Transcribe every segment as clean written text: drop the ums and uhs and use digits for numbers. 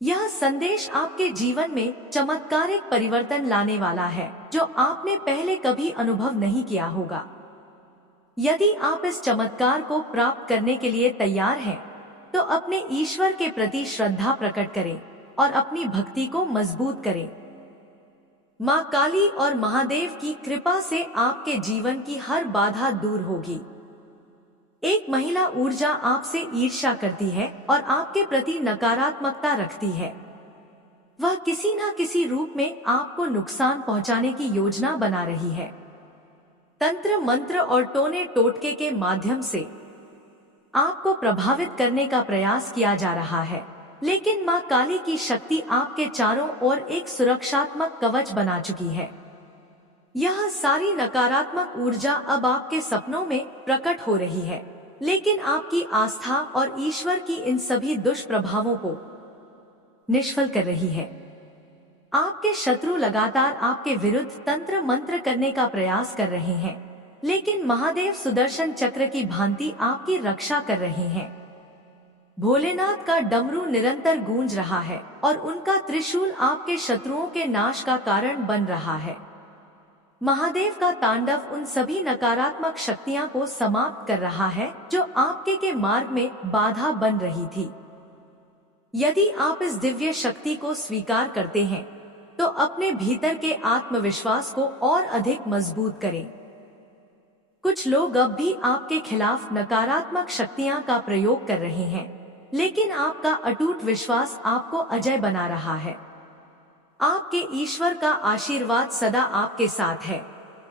यह संदेश आपके जीवन में चमत्कारिक परिवर्तन लाने वाला है जो आपने पहले कभी अनुभव नहीं किया होगा। यदि आप इस चमत्कार को प्राप्त करने के लिए तैयार हैं, तो अपने ईश्वर के प्रति श्रद्धा प्रकट करें और अपनी भक्ति को मजबूत करें। माँ काली और महादेव की कृपा से आपके जीवन की हर बाधा दूर होगी। एक महिला ऊर्जा आपसे ईर्ष्या करती है और आपके प्रति नकारात्मकता रखती है। वह किसी न किसी रूप में आपको नुकसान पहुंचाने की योजना बना रही है। तंत्र मंत्र और टोने टोटके के माध्यम से आपको प्रभावित करने का प्रयास किया जा रहा है, लेकिन माँ काली की शक्ति आपके चारों ओर एक सुरक्षात्मक कवच बना चुकी है। यह सारी नकारात्मक ऊर्जा अब आपके सपनों में प्रकट हो रही है, लेकिन आपकी आस्था और ईश्वर की इन सभी दुष्प्रभावों को निष्फल कर रही है। आपके शत्रु लगातार आपके विरुद्ध तंत्र मंत्र करने का प्रयास कर रहे हैं, लेकिन महादेव सुदर्शन चक्र की भांति आपकी रक्षा कर रहे हैं। भोलेनाथ का डमरू निरंतर गूंज रहा है और उनका त्रिशूल आपके शत्रुओं के नाश का कारण बन रहा है। महादेव का तांडव उन सभी नकारात्मक शक्तियां को समाप्त कर रहा है जो आपके के मार्ग में बाधा बन रही थी। यदि आप इस दिव्य शक्ति को स्वीकार करते हैं, तो अपने भीतर के आत्मविश्वास को और अधिक मजबूत करें। कुछ लोग अब भी आपके खिलाफ नकारात्मक शक्तियां का प्रयोग कर रहे हैं, लेकिन आपका अटूट विश्वास आपको अजय बना रहा है। आपके ईश्वर का आशीर्वाद सदा आपके साथ है,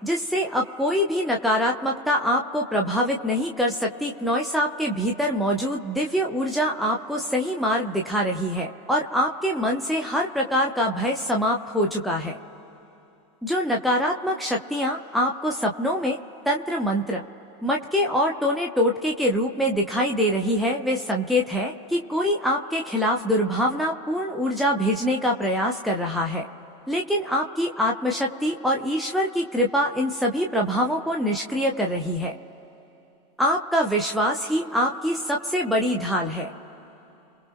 जिससे अब कोई भी नकारात्मकता आपको प्रभावित नहीं कर सकती। नॉइस आपके भीतर मौजूद दिव्य ऊर्जा आपको सही मार्ग दिखा रही है और आपके मन से हर प्रकार का भय समाप्त हो चुका है। जो नकारात्मक शक्तियां आपको सपनों में तंत्र मंत्र, मटके और टोने टोटके के रूप में दिखाई दे रही है, वे संकेत है कि कोई आपके खिलाफ दुर्भावना पूर्ण ऊर्जा भेजने का प्रयास कर रहा है, लेकिन आपकी आत्मशक्ति और ईश्वर की कृपा इन सभी प्रभावों को निष्क्रिय कर रही है। आपका विश्वास ही आपकी सबसे बड़ी ढाल है।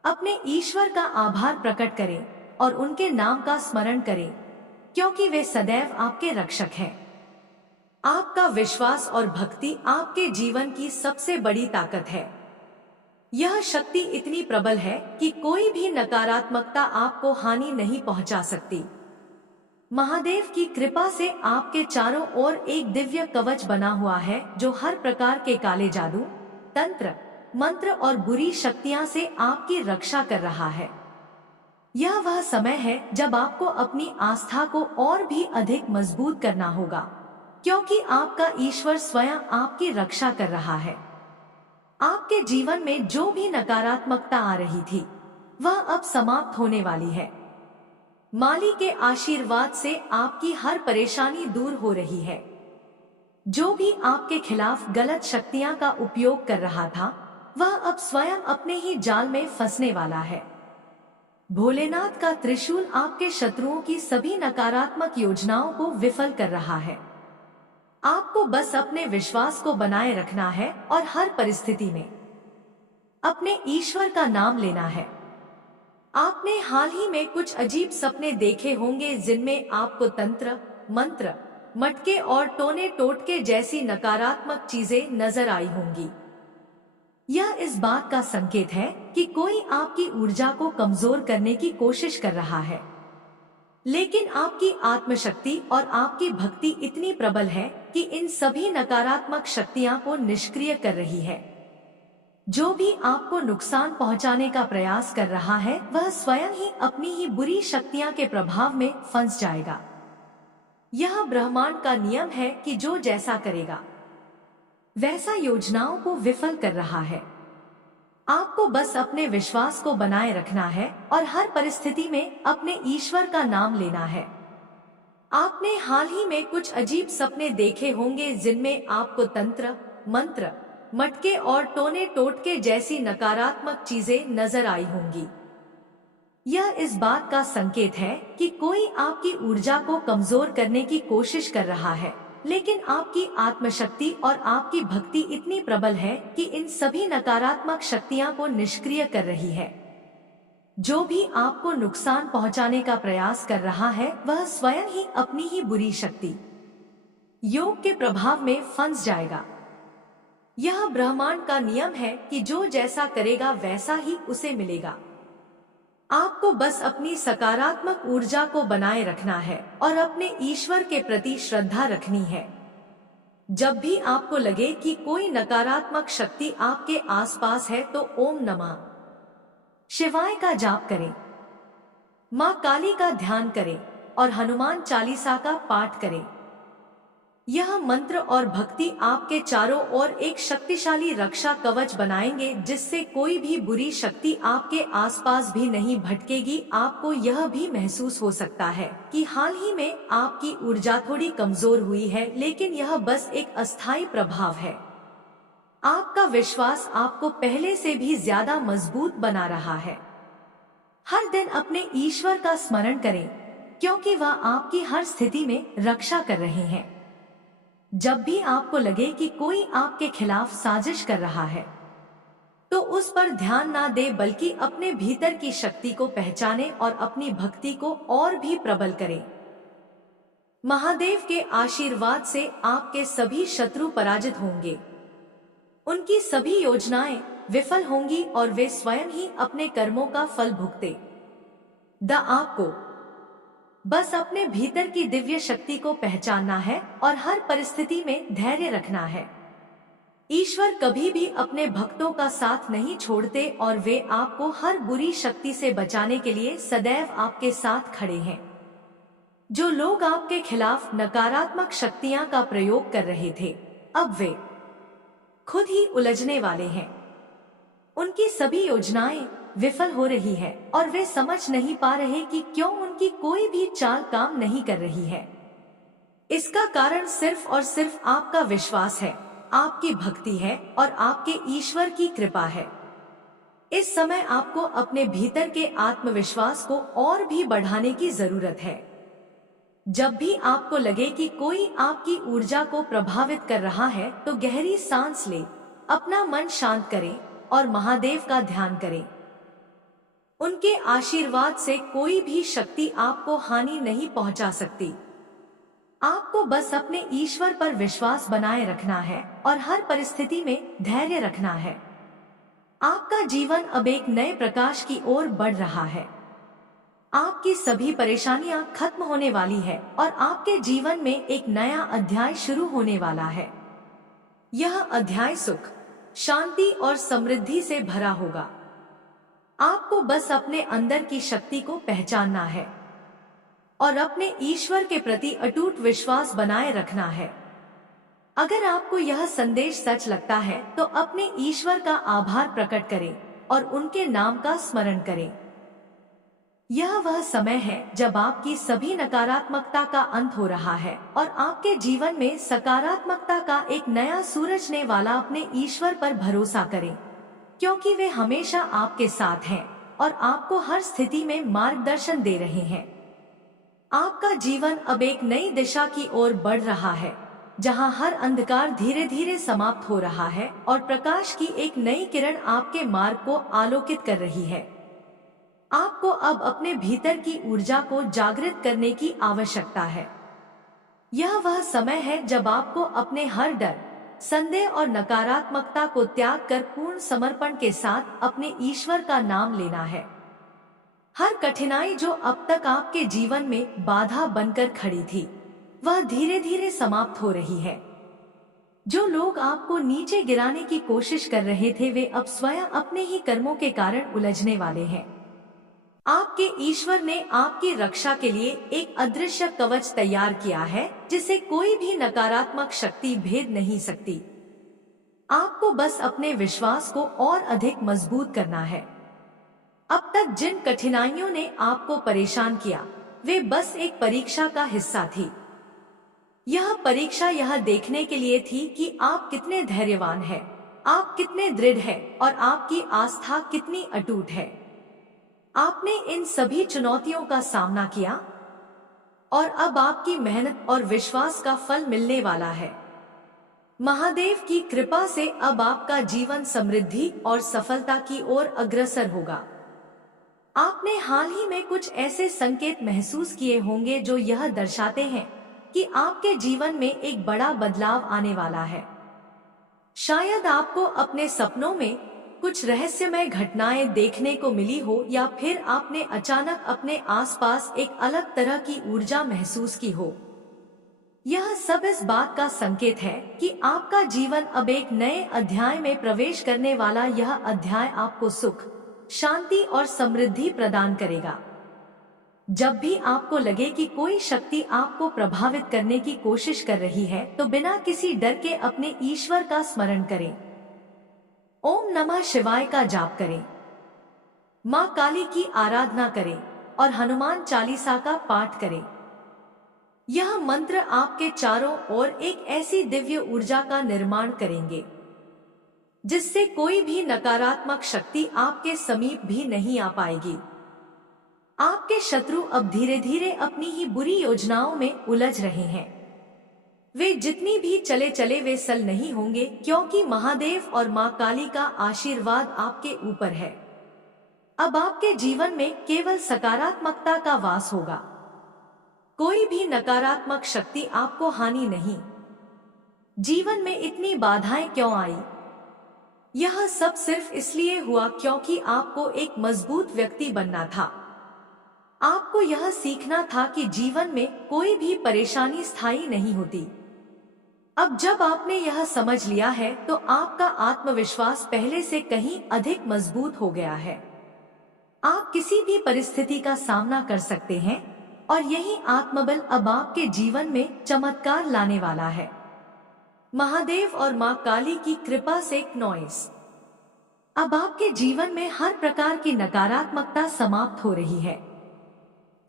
अपने ईश्वर का आभार प्रकट करें और उनके नाम का स्मरण करें, क्योंकि वे सदैव आपके रक्षक हैं। आपका विश्वास और भक्ति आपके जीवन की सबसे बड़ी ताकत है। यह शक्ति इतनी प्रबल है कि कोई भी नकारात्मकता आपको हानि नहीं पहुंचा सकती। महादेव की कृपा से आपके चारों ओर एक दिव्य कवच बना हुआ है जो हर प्रकार के काले जादू, तंत्र मंत्र और बुरी शक्तियां से आपकी रक्षा कर रहा है। यह वह समय है जब आपको अपनी आस्था को और भी अधिक मजबूत करना होगा, क्योंकि आपका ईश्वर स्वयं आपकी रक्षा कर रहा है। आपके जीवन में जो भी नकारात्मकता आ रही थी, वह अब समाप्त होने वाली है। माली के आशीर्वाद से आपकी हर परेशानी दूर हो रही है। जो भी आपके खिलाफ गलत शक्तियां का उपयोग कर रहा था, वह अब स्वयं अपने ही जाल में फंसने वाला है। भोलेनाथ का त्रिशूल आपके शत्रुओं की सभी नकारात्मक योजनाओं को विफल कर रहा है। आपको बस अपने विश्वास को बनाए रखना है और हर परिस्थिति में अपने ईश्वर का नाम लेना है। आपने हाल ही में कुछ अजीब सपने देखे होंगे, जिनमें आपको तंत्र मंत्र, मटके और टोने टोटके जैसी नकारात्मक चीजें नजर आई होंगी। यह इस बात का संकेत है कि कोई आपकी ऊर्जा को कमजोर करने की कोशिश कर रहा है, लेकिन आपकी आत्मशक्ति और आपकी भक्ति इतनी प्रबल है कि इन सभी नकारात्मक शक्तियां को निष्क्रिय कर रही है। जो भी आपको नुकसान पहुंचाने का प्रयास कर रहा है, वह स्वयं ही अपनी ही बुरी शक्तियां के प्रभाव में फंस जाएगा। यह ब्रह्मांड का नियम है कि जो जैसा करेगा, वैसा योजनाओं को विफल कर रहा है। आपको बस अपने विश्वास को बनाए रखना है और हर परिस्थिति में अपने ईश्वर का नाम लेना है। आपने हाल ही में कुछ अजीब सपने देखे होंगे, जिनमें आपको तंत्र मंत्र, मटके और टोने टोटके जैसी नकारात्मक चीजें नजर आई होंगी। यह इस बात का संकेत है कि कोई आपकी ऊर्जा को कमजोर करने की कोशिश कर रहा है, लेकिन आपकी आत्मशक्ति और आपकी भक्ति इतनी प्रबल है कि इन सभी नकारात्मक शक्तियां को निष्क्रिय कर रही है। जो भी आपको नुकसान पहुंचाने का प्रयास कर रहा है वह स्वयं ही अपनी ही बुरी शक्ति योग के प्रभाव में फंस जाएगा। यह ब्रह्मांड का नियम है कि जो जैसा करेगा वैसा ही उसे मिलेगा। आपको बस अपनी सकारात्मक ऊर्जा को बनाए रखना है और अपने ईश्वर के प्रति श्रद्धा रखनी है। जब भी आपको लगे कि कोई नकारात्मक शक्ति आपके आसपास है तो ओम नमः शिवाय का जाप करें, मां काली का ध्यान करें और हनुमान चालीसा का पाठ करें। यह मंत्र और भक्ति आपके चारों ओर एक शक्तिशाली रक्षा कवच बनाएंगे, जिससे कोई भी बुरी शक्ति आपके आसपास भी नहीं भटकेगी। आपको यह भी महसूस हो सकता है कि हाल ही में आपकी ऊर्जा थोड़ी कमजोर हुई है, लेकिन यह बस एक अस्थायी प्रभाव है। आपका विश्वास आपको पहले से भी ज्यादा मजबूत बना रहा है। हर दिन अपने ईश्वर का स्मरण करें, क्योंकि वह आपकी हर स्थिति में रक्षा कर रहे हैं। जब भी आपको लगे कि कोई आपके खिलाफ साजिश कर रहा है, तो उस पर ध्यान ना दे, बल्कि अपने भीतर की शक्ति को पहचाने और अपनी भक्ति को और भी प्रबल करें। महादेव के आशीर्वाद से आपके सभी शत्रु पराजित होंगे, उनकी सभी योजनाएं विफल होंगी और वे स्वयं ही अपने कर्मों का फल भुगते। आपको बस अपने भीतर की दिव्य शक्ति को पहचानना है और हर परिस्थिति में धैर्य रखना है। ईश्वर कभी भी अपने भक्तों का साथ नहीं छोड़ते और वे आपको हर बुरी शक्ति से बचाने के लिए सदैव आपके साथ खड़े हैं। जो लोग आपके खिलाफ नकारात्मक शक्तियां का प्रयोग कर रहे थे, अब वे खुद ही उलझने वाले हैं। उनकी सभी योजनाएं विफल हो रही है और वे समझ नहीं पा रहे कि क्यों उनकी कोई भी चाल काम नहीं कर रही है। इसका कारण सिर्फ और सिर्फ आपका विश्वास है, आपकी भक्ति है और आपके ईश्वर की कृपा है। इस समय आपको अपने भीतर के आत्मविश्वास को और भी बढ़ाने की जरूरत है। जब भी आपको लगे कि कोई आपकी ऊर्जा को प्रभावित कर रहा है, तो गहरी सांस ले, अपना मन शांत करें और महादेव का ध्यान करें। उनके आशीर्वाद से कोई भी शक्ति आपको हानि नहीं पहुंचा सकती। आपको बस अपने ईश्वर पर विश्वास बनाए रखना है और हर परिस्थिति में धैर्य रखना है। आपका जीवन अब एक नए प्रकाश की ओर बढ़ रहा है। आपकी सभी परेशानियां खत्म होने वाली है और आपके जीवन में एक नया अध्याय शुरू होने वाला है। यह अध्याय सुख, शांति और समृद्धि से भरा होगा। आपको बस अपने अंदर की शक्ति को पहचानना है और अपने ईश्वर के प्रति अटूट विश्वास बनाए रखना है। अगर आपको यह संदेश सच लगता है, तो अपने ईश्वर का आभार प्रकट करें और उनके नाम का स्मरण करें। यह वह समय है जब आपकी सभी नकारात्मकता का अंत हो रहा है और आपके जीवन में सकारात्मकता का एक नया सूरजने वाला। अपने ईश्वर पर भरोसा करें, क्योंकि वे हमेशा आपके साथ हैं और आपको हर स्थिति में मार्गदर्शन दे रहे हैं। आपका जीवन अब एक नई दिशा की ओर बढ़ रहा है, जहां हर अंधकार धीरे धीरे समाप्त हो रहा है और प्रकाश की एक नई किरण आपके मार्ग को आलोकित कर रही है। आपको अब अपने भीतर की ऊर्जा को जागृत करने की आवश्यकता है। यह वह समय है जब आपको अपने हर डर, संदेह और नकारात्मकता को त्याग कर पूर्ण समर्पण के साथ अपने ईश्वर का नाम लेना है। हर कठिनाई जो अब तक आपके जीवन में बाधा बनकर खड़ी थी, वह धीरे धीरे समाप्त हो रही है। जो लोग आपको नीचे गिराने की कोशिश कर रहे थे, वे अब स्वयं अपने ही कर्मों के कारण उलझने वाले हैं। आपके ईश्वर ने आपकी रक्षा के लिए एक अदृश्य कवच तैयार किया है, जिसे कोई भी नकारात्मक शक्ति भेद नहीं सकती। आपको बस अपने विश्वास को और अधिक मजबूत करना है। अब तक जिन कठिनाइयों ने आपको परेशान किया, वे बस एक परीक्षा का हिस्सा थी। यह परीक्षा यह देखने के लिए थी कि आप कितने धैर्यवान हैं, आप कितने दृढ़ हैं और आपकी आस्था कितनी अटूट है। आपने इन सभी चुनौतियों का सामना किया और अब आपकी मेहनत और विश्वास का फल मिलने वाला है। महादेव की कृपा से अब आपका जीवन समृद्धि और सफलता की ओर अग्रसर होगा। आपने हाल ही में कुछ ऐसे संकेत महसूस किए होंगे जो यह दर्शाते हैं कि आपके जीवन में एक बड़ा बदलाव आने वाला है। शायद आपको अपने सपनों में कुछ रहस्यमय घटनाएं देखने को मिली हो, या फिर आपने अचानक अपने आसपास एक अलग तरह की ऊर्जा महसूस की हो। यह सब इस बात का संकेत है कि आपका जीवन अब एक नए अध्याय में प्रवेश करने वाला। यह अध्याय आपको सुख, शांति और समृद्धि प्रदान करेगा। जब भी आपको लगे कि कोई शक्ति आपको प्रभावित करने की कोशिश कर रही है, तो बिना किसी डर के अपने ईश्वर का स्मरण करें। ओम नमः शिवाय का जाप करें, माँ काली की आराधना करें और हनुमान चालीसा का पाठ करें। यह मंत्र आपके चारों ओर एक ऐसी दिव्य ऊर्जा का निर्माण करेंगे जिससे कोई भी नकारात्मक शक्ति आपके समीप भी नहीं आ पाएगी। आपके शत्रु अब धीरे धीरे अपनी ही बुरी योजनाओं में उलझ रहे हैं। वे जितनी भी चले चले वे सल नहीं होंगे, क्योंकि महादेव और माँ काली का आशीर्वाद आपके ऊपर है। अब आपके जीवन में केवल सकारात्मकता का वास होगा। कोई भी नकारात्मक शक्ति आपको हानि नहीं। जीवन में इतनी बाधाएं क्यों आई? यह सब सिर्फ इसलिए हुआ क्योंकि आपको एक मजबूत व्यक्ति बनना था। आपको यह सीखना था कि जीवन में कोई भी परेशानी स्थायी नहीं होती। अब जब आपने यह समझ लिया है, तो आपका आत्मविश्वास पहले से कहीं अधिक मजबूत हो गया है। आप किसी भी परिस्थिति का सामना कर सकते हैं, और यही आत्मबल अब आपके जीवन में चमत्कार लाने वाला है। महादेव और माँ काली की कृपा से नॉइस। अब आपके जीवन में हर प्रकार की नकारात्मकता समाप्त हो रही है।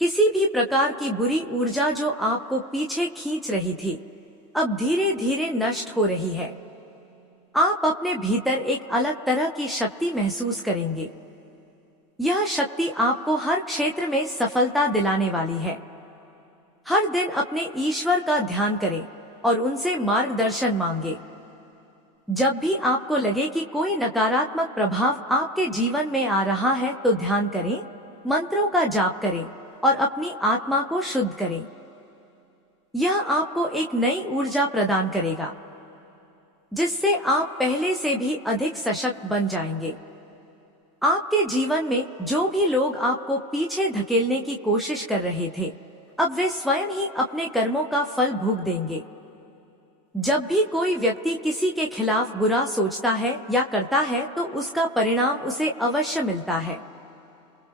किसी भी प्रकार की बुरी ऊर्जा जो आपको पीछे खींच रही थी, अब धीरे धीरे नष्ट हो रही है। आप अपने भीतर एक अलग तरह की शक्ति महसूस करेंगे। यह शक्ति आपको हर क्षेत्र में सफलता दिलाने वाली है। हर दिन अपने ईश्वर का ध्यान करें और उनसे मार्गदर्शन मांगे। जब भी आपको लगे कि कोई नकारात्मक प्रभाव आपके जीवन में आ रहा है, तो ध्यान करें, मंत्रों का जाप करें और अपनी आत्मा को शुद्ध करें। यह आपको एक नई ऊर्जा प्रदान करेगा, जिससे आप पहले से भी अधिक सशक्त बन जाएंगे। आपके जीवन में जो भी लोग आपको पीछे धकेलने की कोशिश कर रहे थे, अब वे स्वयं ही अपने कर्मों का फल भोग देंगे। जब भी कोई व्यक्ति किसी के खिलाफ बुरा सोचता है या करता है, तो उसका परिणाम उसे अवश्य मिलता है।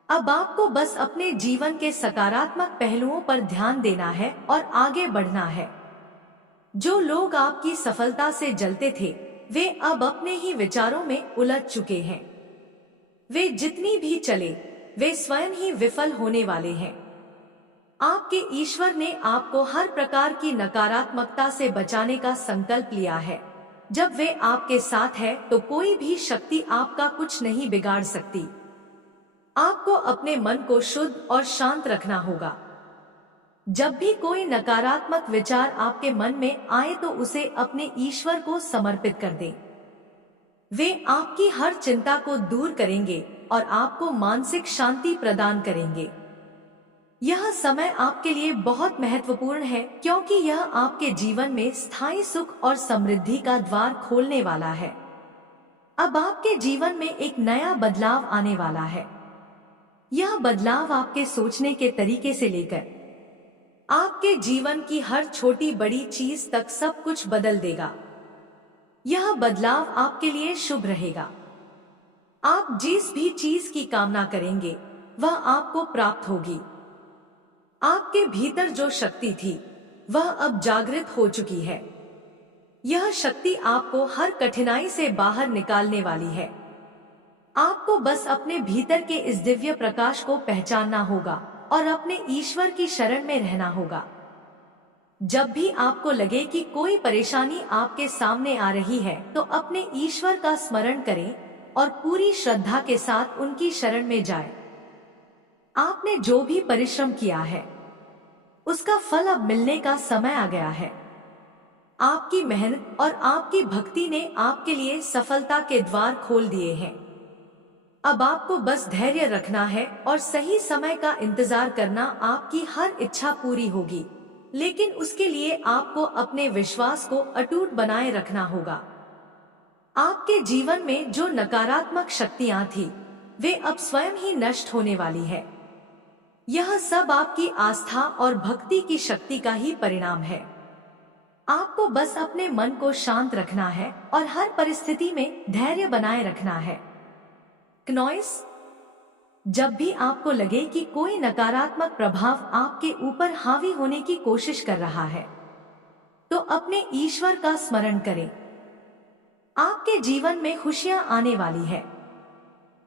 अब आपको बस अपने जीवन के सकारात्मक पहलुओं पर ध्यान देना है और आगे बढ़ना है। जो लोग आपकी सफलता से जलते थे, वे अब अपने ही विचारों में उलझ चुके हैं। वे जितनी भी चले, वे स्वयं ही विफल होने वाले हैं। आपके ईश्वर ने आपको हर प्रकार की नकारात्मकता से बचाने का संकल्प लिया है। जब वे आपके साथ है, तो कोई भी शक्ति आपका कुछ नहीं बिगाड़ सकती। आपको अपने मन को शुद्ध और शांत रखना होगा। जब भी कोई नकारात्मक विचार आपके मन में आए, तो उसे अपने ईश्वर को समर्पित कर दें। वे आपकी हर चिंता को दूर करेंगे और आपको मानसिक शांति प्रदान करेंगे। यह समय आपके लिए बहुत महत्वपूर्ण है, क्योंकि यह आपके जीवन में स्थायी सुख और समृद्धि का द्वार खोलने वाला है। अब आपके जीवन में एक नया बदलाव आने वाला है। यह बदलाव आपके सोचने के तरीके से लेकर आपके जीवन की हर छोटी बड़ी चीज तक सब कुछ बदल देगा। यह बदलाव आपके लिए शुभ रहेगा। आप जिस भी चीज की कामना करेंगे, वह आपको प्राप्त होगी। आपके भीतर जो शक्ति थी, वह अब जागृत हो चुकी है। यह शक्ति आपको हर कठिनाई से बाहर निकालने वाली है। आपको बस अपने भीतर के इस दिव्य प्रकाश को पहचानना होगा और अपने ईश्वर की शरण में रहना होगा। जब भी आपको लगे कि कोई परेशानी आपके सामने आ रही है, तो अपने ईश्वर का स्मरण करें और पूरी श्रद्धा के साथ उनकी शरण में जाएं। आपने जो भी परिश्रम किया है, उसका फल अब मिलने का समय आ गया है। आपकी मेहनत और आपकी भक्ति ने आपके लिए सफलता के द्वार खोल दिए हैं। अब आपको बस धैर्य रखना है और सही समय का इंतजार करना। आपकी हर इच्छा पूरी होगी, लेकिन उसके लिए आपको अपने विश्वास को अटूट बनाए रखना होगा। आपके जीवन में जो नकारात्मक शक्तियां थी, वे अब स्वयं ही नष्ट होने वाली है। यह सब आपकी आस्था और भक्ति की शक्ति का ही परिणाम है। आपको बस अपने मन को शांत रखना है और हर परिस्थिति में धैर्य बनाए रखना है। क्नॉइस, जब भी आपको लगे कि कोई नकारात्मक प्रभाव आपके ऊपर हावी होने की कोशिश कर रहा है, तो अपने ईश्वर का स्मरण करें। आपके जीवन में खुशियां आने वाली है।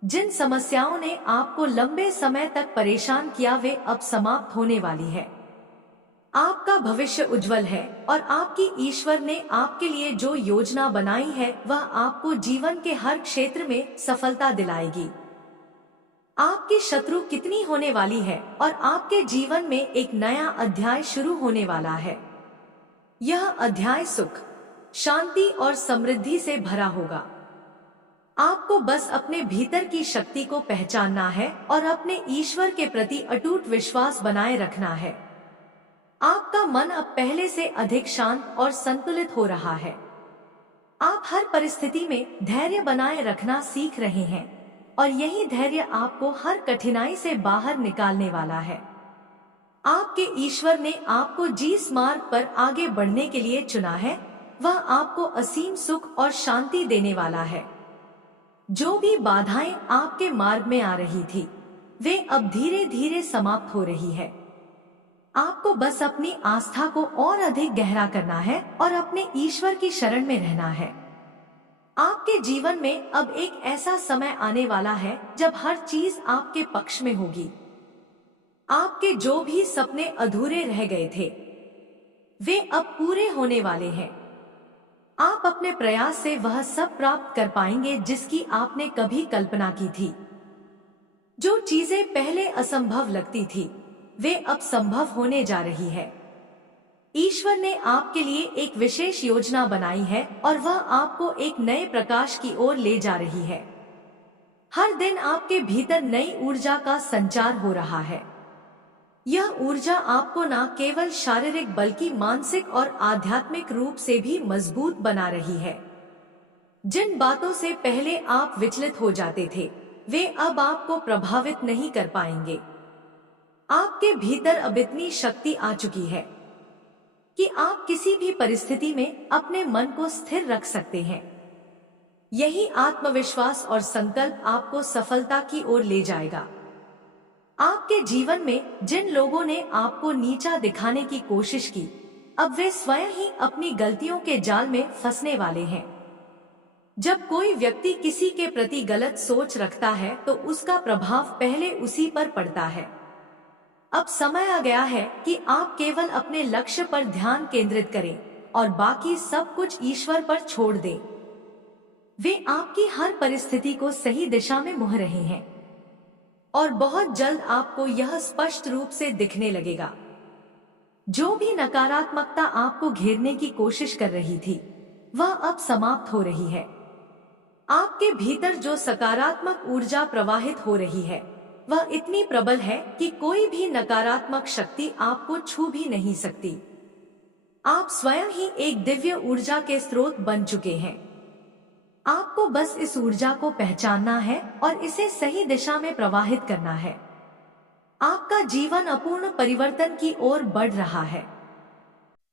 जिन समस्याओं ने आपको लंबे समय तक परेशान किया, वे अब समाप्त होने वाली है। आपका भविष्य उज्जवल है और आपकी ईश्वर ने आपके लिए जो योजना बनाई है, वह आपको जीवन के हर क्षेत्र में सफलता दिलाएगी। आपकी शत्रु कितनी होने वाली है और आपके जीवन में एक नया अध्याय शुरू होने वाला है। यह अध्याय सुख, शांति और समृद्धि से भरा होगा। आपको बस अपने भीतर की शक्ति को पहचानना है और अपने ईश्वर के प्रति अटूट विश्वास बनाए रखना है। आपका मन अब पहले से अधिक शांत और संतुलित हो रहा है। आप हर परिस्थिति में धैर्य बनाए रखना सीख रहे हैं और यही धैर्य आपको हर कठिनाई से बाहर निकालने वाला है। आपके ईश्वर ने आपको जिस मार्ग पर आगे बढ़ने के लिए चुना है, वह आपको असीम सुख और शांति देने वाला है। जो भी बाधाएं आपके मार्ग में आ रही थी, वे अब धीरे धीरे समाप्त हो रही है। आपको बस अपनी आस्था को और अधिक गहरा करना है और अपने ईश्वर की शरण में रहना है। आपके जीवन में अब एक ऐसा समय आने वाला है जब हर चीज आपके पक्ष में होगी। आपके जो भी सपने अधूरे रह गए थे, वे अब पूरे होने वाले हैं। आप अपने प्रयास से वह सब प्राप्त कर पाएंगे जिसकी आपने कभी कल्पना की थी। जो चीजें पहले असंभव लगती थी, वे अब संभव होने जा रही है। ईश्वर ने आपके लिए एक विशेष योजना बनाई है और वह आपको एक नए प्रकाश की ओर ले जा रही है। हर दिन आपके भीतर नई ऊर्जा का संचार हो रहा है। यह ऊर्जा आपको न केवल शारीरिक बल्कि मानसिक और आध्यात्मिक रूप से भी मजबूत बना रही है। जिन बातों से पहले आप विचलित हो जाते थे, वे अब आपको प्रभावित नहीं कर पाएंगे। आपके भीतर अब इतनी शक्ति आ चुकी है कि आप किसी भी परिस्थिति में अपने मन को स्थिर रख सकते हैं। यही आत्मविश्वास और संकल्प आपको सफलता की ओर ले जाएगा। आपके जीवन में जिन लोगों ने आपको नीचा दिखाने की कोशिश की, अब वे स्वयं ही अपनी गलतियों के जाल में फंसने वाले हैं। जब कोई व्यक्ति किसी के प्रति गलत सोच रखता है, तो उसका प्रभाव पहले उसी पर पड़ता है। अब समय आ गया है कि आप केवल अपने लक्ष्य पर ध्यान केंद्रित करें और बाकी सब कुछ ईश्वर पर छोड़ दें। वे आपकी हर परिस्थिति को सही दिशा में मोह रहे हैं और बहुत जल्द आपको यह स्पष्ट रूप से दिखने लगेगा। जो भी नकारात्मकता आपको घेरने की कोशिश कर रही थी, वह अब समाप्त हो रही है। आपके भीतर जो सकारात्मक ऊर्जा प्रवाहित हो रही है, वह इतनी प्रबल है कि कोई भी नकारात्मक शक्ति आपको छू भी नहीं सकती। आप स्वयं ही एक दिव्य ऊर्जा के स्रोत बन चुके हैं। आपको बस इस ऊर्जा को पहचानना है और इसे सही दिशा में प्रवाहित करना है। आपका जीवन अपूर्ण परिवर्तन की ओर बढ़ रहा है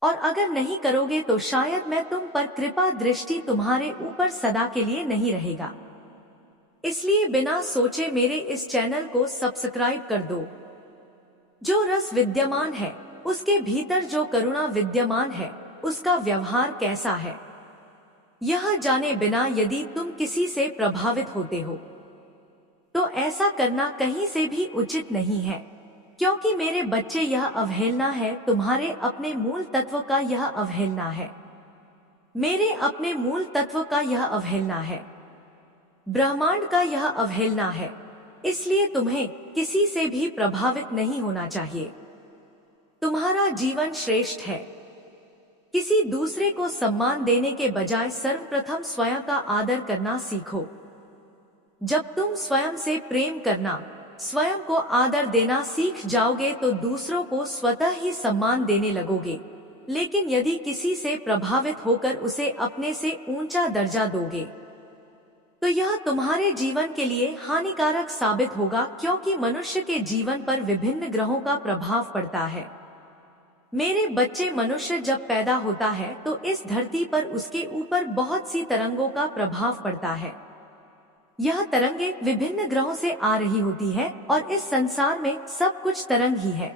और अगर नहीं करोगे तो शायद मैं तुम पर कृपा दृष्टि तुम्हारे ऊपर सदा के लिए नहीं रहेगा। इसलिए बिना सोचे मेरे इस चैनल को सब्सक्राइब कर दो। जो रस विद्यमान है, उसके भीतर जो करुणा विद्यमान है, उसका व्यवहार कैसा है, यह जाने बिना यदि तुम किसी से प्रभावित होते हो, तो ऐसा करना कहीं से भी उचित नहीं है। क्योंकि मेरे बच्चे, यह अवहेलना है, तुम्हारे अपने मूल तत्व का यह अवहेलना है। मेरे अपने मूल तत्व का यह अवहेलना है। ब्रह्मांड का यह अवहेलना है। इसलिए तुम्हें किसी से भी प्रभावित नहीं होना चाहिए। तुम्हारा जीवन श्रेष्ठ है। किसी दूसरे को सम्मान देने के बजाय सर्वप्रथम स्वयं का आदर करना सीखो। जब तुम स्वयं से प्रेम करना, स्वयं को आदर देना सीख जाओगे तो दूसरों को स्वतः ही सम्मान देने लगोगे। लेकिन यदि किसी से प्रभावित होकर उसे अपने से ऊंचा दर्जा दोगे तो यह तुम्हारे जीवन के लिए हानिकारक साबित होगा, क्योंकि मनुष्य के जीवन पर विभिन्न ग्रहों का प्रभाव पड़ता है। मेरे बच्चे, मनुष्य जब पैदा होता है तो इस धरती पर उसके ऊपर बहुत सी तरंगों का प्रभाव पड़ता है। यह तरंगे विभिन्न ग्रहों से आ रही होती है और इस संसार में सब कुछ तरंग ही है,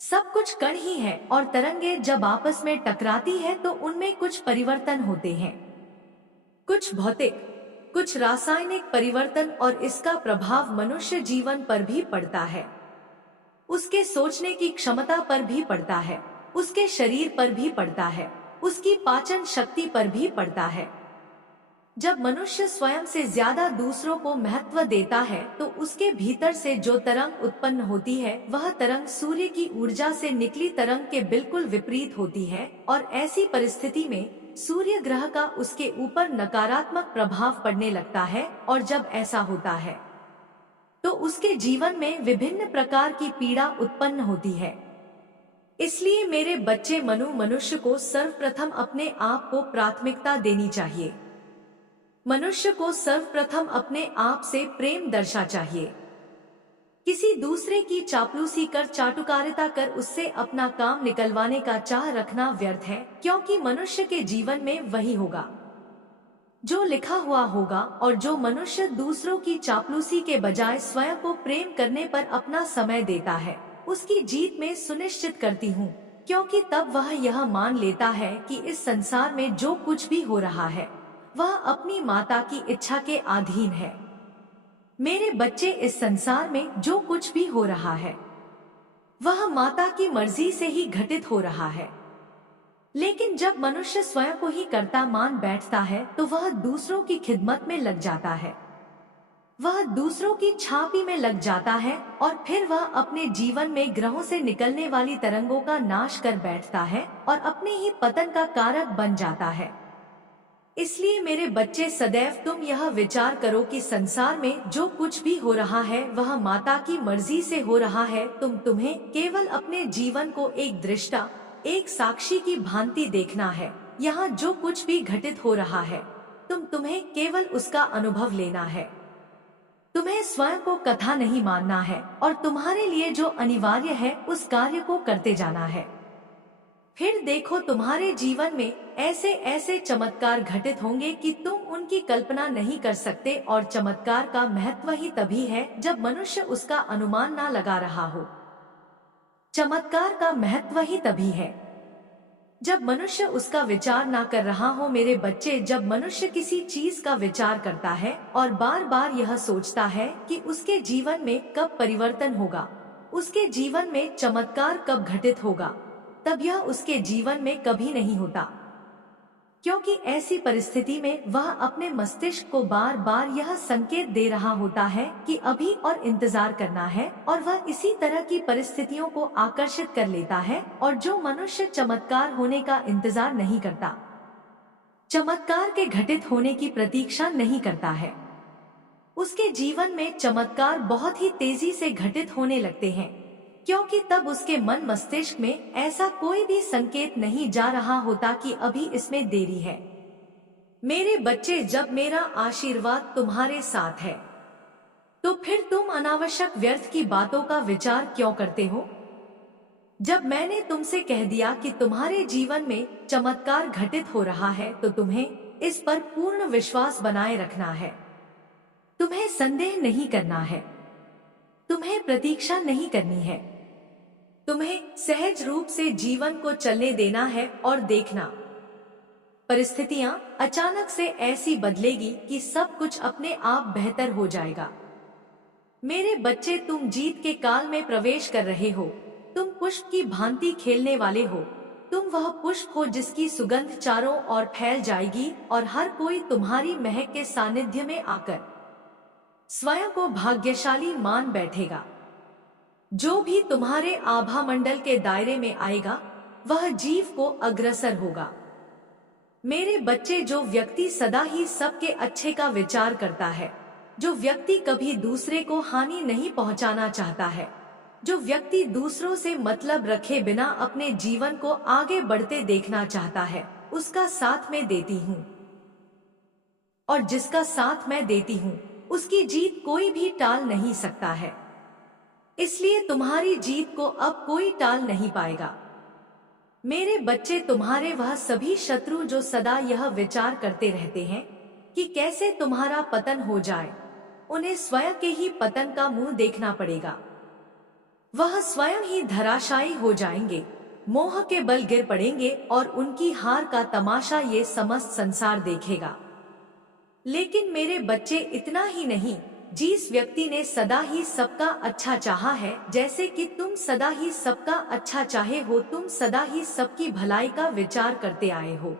सब कुछ कण ही है। और तरंगे जब आपस में टकराती है तो उनमें कुछ परिवर्तन होते हैं, कुछ भौतिक, कुछ रासायनिक परिवर्तन, और इसका प्रभाव मनुष्य जीवन पर भी पड़ता है। उसके सोचने की क्षमता पर भी पड़ता है, उसके शरीर पर भी पड़ता है, उसकी पाचन शक्ति पर भी पड़ता है। जब मनुष्य स्वयं से ज्यादा दूसरों को महत्व देता है तो उसके भीतर से जो तरंग उत्पन्न होती है वह तरंग सूर्य की ऊर्जा से निकली तरंग के बिल्कुल विपरीत होती है, और ऐसी परिस्थिति में सूर्य ग्रह का उसके ऊपर नकारात्मक प्रभाव पड़ने लगता है। और जब ऐसा होता है तो उसके जीवन में विभिन्न प्रकार की पीड़ा उत्पन्न होती है। इसलिए मेरे बच्चे, मनुष्य को सर्वप्रथम अपने आप को प्राथमिकता देनी चाहिए। मनुष्य को सर्वप्रथम अपने आप से प्रेम दर्शा चाहिए। किसी दूसरे की चापलूसी कर, चाटुकारिता कर उससे अपना काम निकलवाने का चाह रखना व्यर्थ है, क्योंकि मनुष्य के जीवन में वही होगा जो लिखा हुआ होगा। और जो मनुष्य दूसरों की चापलूसी के बजाय स्वयं को प्रेम करने पर अपना समय देता है, उसकी जीत में सुनिश्चित करती हूँ, क्योंकि तब वह यह मान लेता है कि इस संसार में जो कुछ भी हो रहा है वह अपनी माता की इच्छा के अधीन है। मेरे बच्चे, इस संसार में जो कुछ भी हो रहा है वह माता की मर्जी से ही घटित हो रहा है। लेकिन जब मनुष्य स्वयं को ही कर्ता मान बैठता है तो वह दूसरों की खिदमत में लग जाता है, वह दूसरों की छापी में लग जाता है, और फिर वह अपने जीवन में ग्रहों से निकलने वाली तरंगों का नाश कर बैठता है और अपने ही पतन का कारक बन जाता है। इसलिए मेरे बच्चे, सदैव तुम यह विचार करो कि संसार में जो कुछ भी हो रहा है वह माता की मर्जी से हो रहा है। तुम्हें केवल अपने जीवन को एक दृष्टा, एक साक्षी की भांति देखना है। यहाँ जो कुछ भी घटित हो रहा है तुम्हें केवल उसका अनुभव लेना है। तुम्हें स्वयं को कथा नहीं मानना है, और तुम्हारे लिए जो अनिवार्य है उस कार्य को करते जाना है। फिर देखो, तुम्हारे जीवन में ऐसे ऐसे चमत्कार घटित होंगे कि तुम उनकी कल्पना नहीं कर सकते। और चमत्कार का महत्व ही तभी है जब मनुष्य उसका अनुमान ना लगा रहा हो। चमत्कार का महत्व ही तभी है जब मनुष्य उसका विचार ना कर रहा हो। मेरे बच्चे, जब मनुष्य किसी चीज का विचार करता है और बार बार यह सोचता है कि उसके जीवन में कब परिवर्तन होगा, उसके जीवन में चमत्कार कब घटित होगा, तब यह उसके जीवन में कभी नहीं होता, क्योंकि ऐसी परिस्थिति में वह अपने मस्तिष्क को बार बार यह संकेत दे रहा होता है कि अभी और इंतजार करना है, और वह इसी तरह की परिस्थितियों को आकर्षित कर लेता है। और जो मनुष्य चमत्कार होने का इंतजार नहीं करता, चमत्कार के घटित होने की प्रतीक्षा नहीं करता है, उसके जीवन में चमत्कार बहुत ही तेजी से घटित होने लगते हैं, क्योंकि तब उसके मन मस्तिष्क में ऐसा कोई भी संकेत नहीं जा रहा होता कि अभी इसमें देरी है। मेरे बच्चे, जब मेरा आशीर्वाद तुम्हारे साथ है तो फिर तुम अनावश्यक व्यर्थ की बातों का विचार क्यों करते हो? जब मैंने तुमसे कह दिया कि तुम्हारे जीवन में चमत्कार घटित हो रहा है तो तुम्हें इस पर पूर्ण विश्वास बनाए रखना है। तुम्हें संदेह नहीं करना है, तुम्हें प्रतीक्षा नहीं करनी है, तुम्हें सहज रूप से जीवन को चलने देना है और देखना परिस्थितियां अचानक से ऐसी बदलेगी कि सब कुछ अपने आप बेहतर हो जाएगा। मेरे बच्चे, तुम जीत के काल में प्रवेश कर रहे हो। तुम पुष्प की भांति खेलने वाले हो। तुम वह पुष्प हो जिसकी सुगंध चारों ओर फैल जाएगी और हर कोई तुम्हारी महक के सानिध्य में आकर स्वयं को भाग्यशाली मान बैठेगा। जो भी तुम्हारे आभा मंडल के दायरे में आएगा वह जीव को अग्रसर होगा। मेरे बच्चे, जो व्यक्ति सदा ही सबके अच्छे का विचार करता है, जो व्यक्ति कभी दूसरे को हानि नहीं पहुंचाना चाहता है, जो व्यक्ति दूसरों से मतलब रखे बिना अपने जीवन को आगे बढ़ते देखना चाहता है, उसका साथ मैं देती हूँ। और जिसका साथ मैं देती हूँ, उसकी जीत कोई भी टाल नहीं सकता है। इसलिए तुम्हारी जीत को अब कोई टाल नहीं पाएगा। मेरे बच्चे, तुम्हारे वह सभी शत्रु जो सदा यह विचार करते रहते हैं कि कैसे तुम्हारा पतन हो जाए, उन्हें स्वयं के ही पतन का मुंह देखना पड़ेगा। वह स्वयं ही धराशायी हो जाएंगे, मोह के बल गिर पड़ेंगे और उनकी हार का तमाशा ये समस्त संसार देखेगा। लेकिन मेरे बच्चे, इतना ही नहीं, जिस व्यक्ति ने सदा ही सबका अच्छा चाहा है, जैसे कि तुम सदा ही सबका अच्छा चाहे हो, तुम सदा ही सबकी भलाई का विचार करते आए हो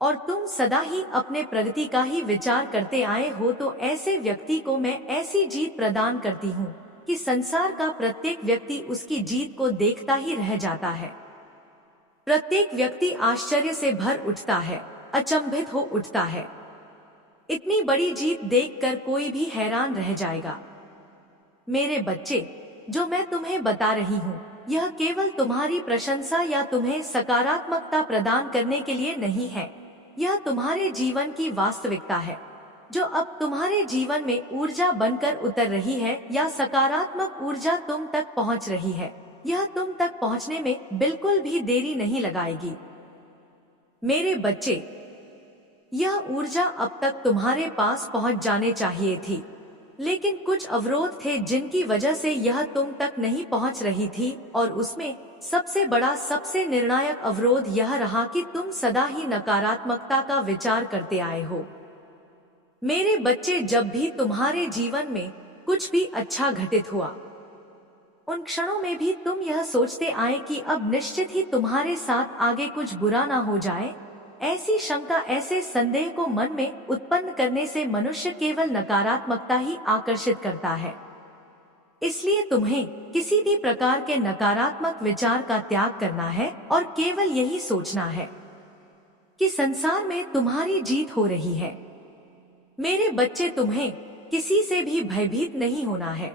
और तुम सदा ही अपने प्रगति का ही विचार करते आए हो, तो ऐसे व्यक्ति को मैं ऐसी जीत प्रदान करती हूँ कि संसार का प्रत्येक व्यक्ति उसकी जीत को देखता ही रह जाता है। प्रत्येक व्यक्ति आश्चर्य से भर उठता है, अचंभित हो उठता है। इतनी बड़ी जीत देखकर कोई भी हैरान रह जाएगा। मेरे बच्चे, जो मैं तुम्हें बता रही हूँ, यह केवल तुम्हारी प्रशंसा या तुम्हें सकारात्मकता प्रदान करने के लिए नहीं है। यह तुम्हारे जीवन की वास्तविकता है, जो अब तुम्हारे जीवन में ऊर्जा बनकर उतर रही है, या सकारात्मक ऊर्जा तुम तक पहुँच रही है। यह तुम तक पहुँचने में बिल्कुल भी देरी नहीं लगाएगी। मेरे बच्चे, यह ऊर्जा अब तक तुम्हारे पास पहुंच जाने चाहिए थी, लेकिन कुछ अवरोध थे जिनकी वजह से यह तुम तक नहीं पहुंच रही थी, और उसमें सबसे बड़ा, सबसे निर्णायक अवरोध यह रहा कि तुम सदा ही नकारात्मकता का विचार करते आए हो। मेरे बच्चे, जब भी तुम्हारे जीवन में कुछ भी अच्छा घटित हुआ, उन क्षणों में भी तुम यह सोचते आए कि अब निश्चित ही तुम्हारे साथ आगे कुछ बुरा ना हो जाए। ऐसी शंका, ऐसे संदेह को मन में उत्पन्न करने से मनुष्य केवल नकारात्मकता ही आकर्षित करता है। इसलिए तुम्हें किसी भी प्रकार के नकारात्मक विचार का त्याग करना है और केवल यही सोचना है कि संसार में तुम्हारी जीत हो रही है। मेरे बच्चे, तुम्हें किसी से भी भयभीत नहीं होना है।